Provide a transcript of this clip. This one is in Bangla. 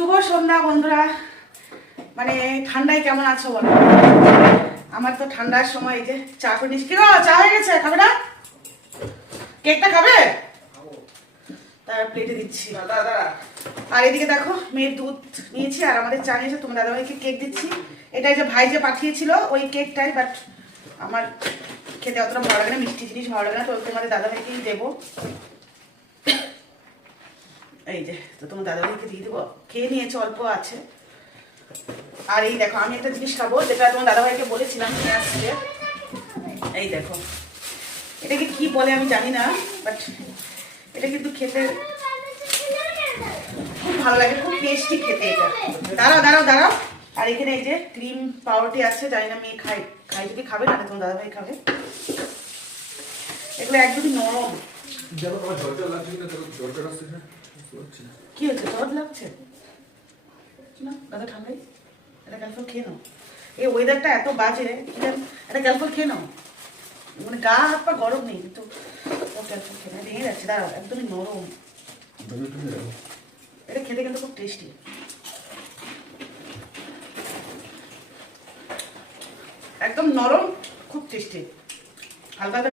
শুভ সন্ধ্যা বন্ধুরা। মানে ঠান্ডায় কেমন আছো বলো? আমার তো ঠান্ডার সময় এই যে চা করে নিচ্ছি। কি গো, চা হয়ে গেছে? খাবে না? কেকটা খাবে? তার প্লেটে দিচ্ছি। আর এদিকে দেখো, মেয়ের দুধ নিয়েছি আর আমাদের চা নিয়েছে। তোমার দাদাভাইকে কেক দিচ্ছি। এটা যে ভাই যে পাঠিয়েছিল ওই কেকটাই, বাট আমার খেতে অতটা ভালো লাগে না, মিষ্টি জিনিস ভালো লাগে না, তো তোমাদের দাদাভাইকেই দেবো। এই যে, তো তোমার দাদাভাইকে দিয়ে দেবো। খেয়ে নিয়েছে, অল্প আছে। আর এই দেখো, আমি একটা জিনিস খাবো যেটা তোমার দাদাভাইকে বলেছিলাম নিয়ে আসছে। এই দেখো, এটাকে কি বলে আমি জানি না, বাট এটা কিন্তু খেতে খুব ভালো লাগে, খুব টেস্টি খেতে এটা। দাঁড়াও দাঁড়াও দাঁড়াও। আর এখানে এই যে ক্রিম পাউরুটি আছে, জানি না মেয়ে খাই যদি খাবে, না তোমার দাদাভাই খাবে। এগুলো একদমই নরম। কি হচ্ছে, জ্বর লাগছে না? দাদা ঠান্ডাই, এটা ক্যালফল খেয়ে নাও। এই ওয়েদারটা এত বাজে, এটা ক্যালফল খেয়ে নাও। মানে গা হাত পা গরম নেই, কিন্তু ক্যালফল খেয়ে নাও, ভেঙে যাচ্ছে। দাঁড়াও, একদমই নরম। এটা খেতে কিন্তু খুব টেস্টি। একদম নরম, খুব টেস্টি। হালকা